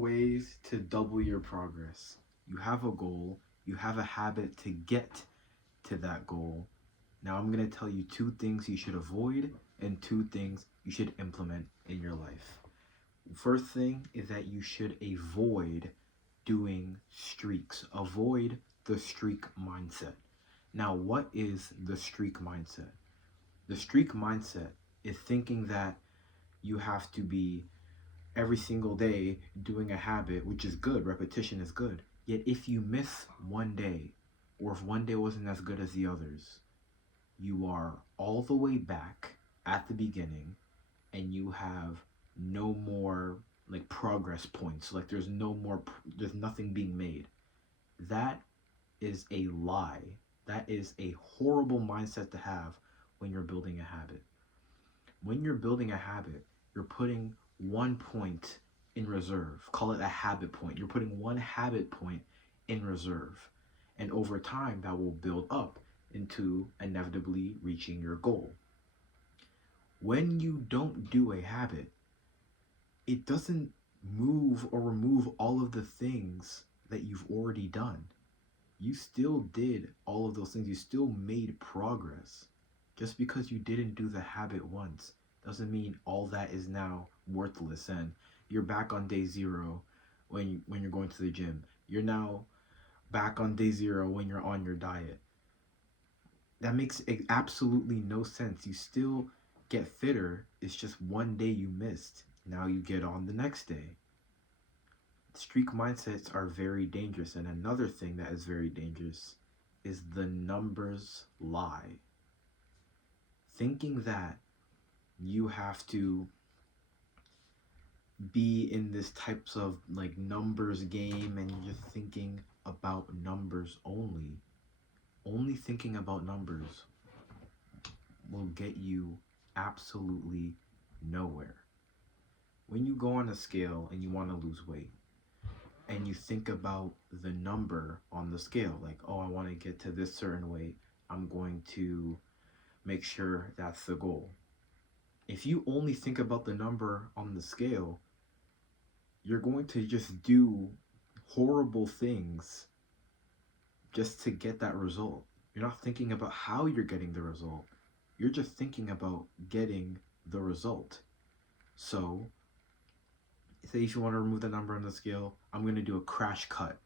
ways to double your progress. You have a goal, you have a habit to get to that goal. Now I'm going to tell you two things you should avoid and two things you should implement in your life. First thing is that you should avoid doing streaks. Avoid the streak mindset. Now, what is the streak mindset? The streak mindset is thinking that you have to be every single day doing a habit, which is good, repetition is good. Yet if you miss one day, or if one day wasn't as good as the others, you are all the way back at the beginning and you have no more like progress points. Like there's nothing being made. That is a lie. That is a horrible mindset to have when you're building a habit. When you're building a habit, you're putting 1 point in reserve. Call it a habit point. You're putting one habit point in reserve. And over time, that will build up into inevitably reaching your goal. When you don't do a habit, it doesn't move or remove all of the things that you've already done. You still did all of those things. You still made progress. Just because you didn't do the habit once doesn't mean all that is now worthless and you're back on day zero when you're going to the gym. You're now back on day zero when you're on your diet. That makes absolutely no sense. You still get fitter. It's just one day you missed. Now you get on the next day. Streak mindsets are very dangerous. And another thing that is very dangerous is the numbers lie. Thinking that you have to be in this types of like numbers game and you're just thinking about numbers only thinking about numbers will get you absolutely nowhere. When you go on a scale and you want to lose weight and you think about the number on the scale, like, oh, I want to get to this certain weight, I'm going to make sure that's the goal. If you only think about the number on the scale, you're going to just do horrible things just to get that result. You're not thinking about how you're getting the result. You're just thinking about getting the result. So, say if you want to remove the number on the scale, I'm going to do a crash cut.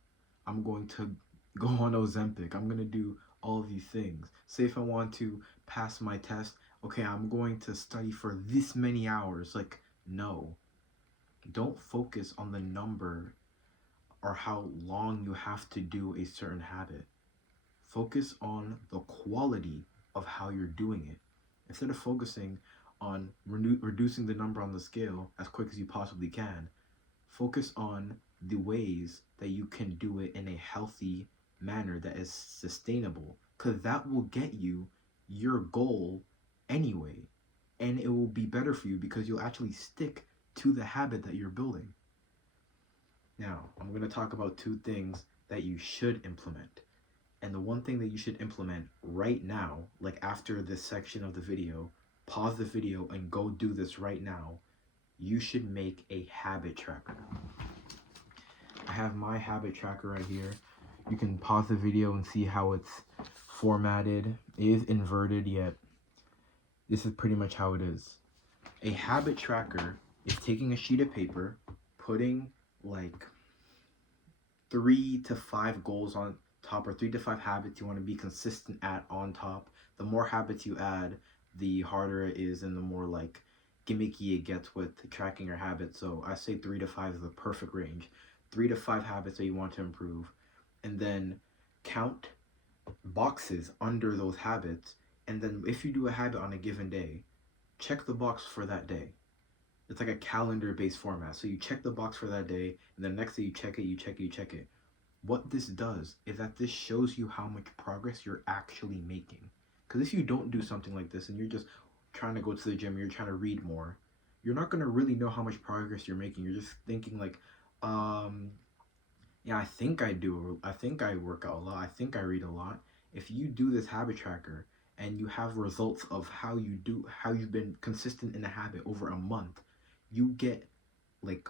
I'm going to go on Ozempic. I'm going to do all of these things. Say if I want to pass my test, okay, I'm going to study for this many hours. Like, no. Don't focus on the number or how long you have to do a certain habit. Focus on the quality of how you're doing it. Instead of focusing on reducing the number on the scale as quick as you possibly can, focus on the ways that you can do it in a healthy manner that is sustainable, because that will get you your goal anyway, and it will be better for you because you'll actually stick to the habit that you're building. Now, I'm going to talk about two things that you should implement. And the one thing that you should implement right now, like after this section of the video, pause the video and go do this right now. You should make a habit tracker. I have my habit tracker right here. You can pause the video and see how it's formatted. It is inverted, yet this is pretty much how it is. A habit tracker is taking a sheet of paper, putting like 3 to 5 goals on top, or 3 to 5 habits you want to be consistent at on top. The more habits you add, the harder it is and the more like gimmicky it gets with tracking your habits. So I say 3 to 5 is the perfect range. 3 to 5 habits that you want to improve, and then count boxes under those habits. And then if you do a habit on a given day, check the box for that day. It's like a calendar based format. So you check the box for that day, and the next day you check it. What this does is that this shows you how much progress you're actually making. Because if you don't do something like this and you're just trying to go to the gym, you're trying to read more, you're not going to really know how much progress you're making. You're just thinking like, yeah, I think I work out a lot. I think I read a lot. If you do this habit tracker and you have results of how you've been consistent in a habit over a month, you get like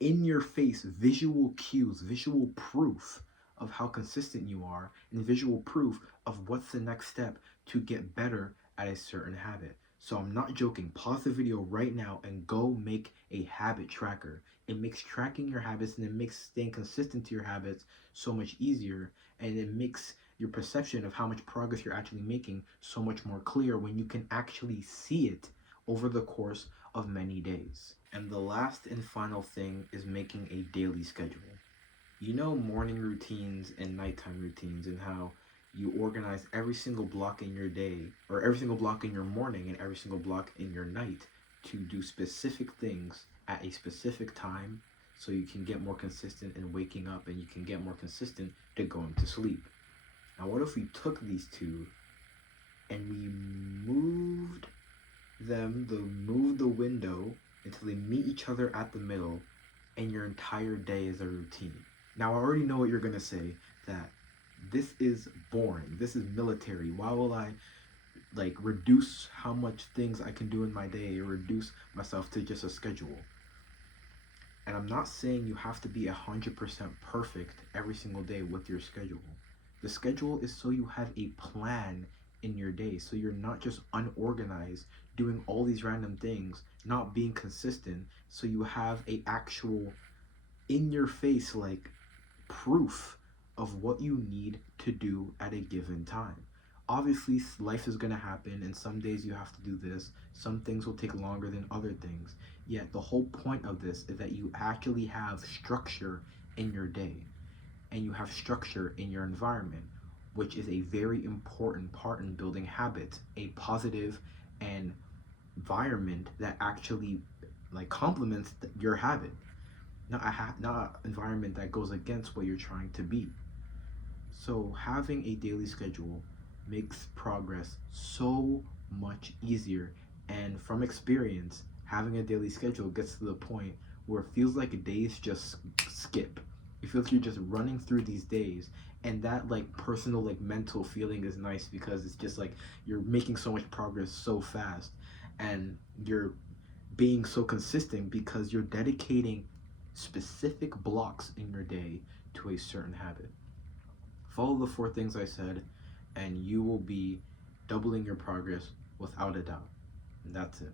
in your face visual cues, visual proof of how consistent you are, and visual proof of what's the next step to get better at a certain habit. So I'm not joking. Pause the video right now and go make a habit tracker. It makes tracking your habits and it makes staying consistent to your habits so much easier, and it makes your perception of how much progress you're actually making so much more clear when you can actually see it over the course of many days. And the last and final thing is making a daily schedule. You know, morning routines and nighttime routines, and how you organize every single block in your day, or every single block in your morning and every single block in your night, to do specific things at a specific time, so you can get more consistent in waking up and you can get more consistent to going to sleep. Now, what if we took these two and we moved the window until they meet each other at the middle, and your entire day is a routine? Now, I already know what you're gonna say, that this is boring, this is military. Why will I like reduce how much things I can do in my day, or reduce myself to just a schedule? And I'm not saying you have to be 100% perfect every single day with your schedule. The schedule is so you have a plan in your day, so you're not just unorganized doing all these random things, not being consistent, so you have a actual in your face like proof of what you need to do at a given time. Obviously, life is going to happen, and some days you have to do this. Some things will take longer than other things. Yet, the whole point of this is that you actually have structure in your day, and you have structure in your environment, which is a very important part in building habits, a positive and environment that actually like complements your habit, not an environment that goes against what you're trying to be. So having a daily schedule makes progress so much easier. And from experience, having a daily schedule gets to the point where it feels like days just skip. It feels like you're just running through these days, and that like personal like mental feeling is nice, because it's just like you're making so much progress so fast, and you're being so consistent because you're dedicating specific blocks in your day to a certain habit. Follow the four things I said, and you will be doubling your progress without a doubt. And that's it.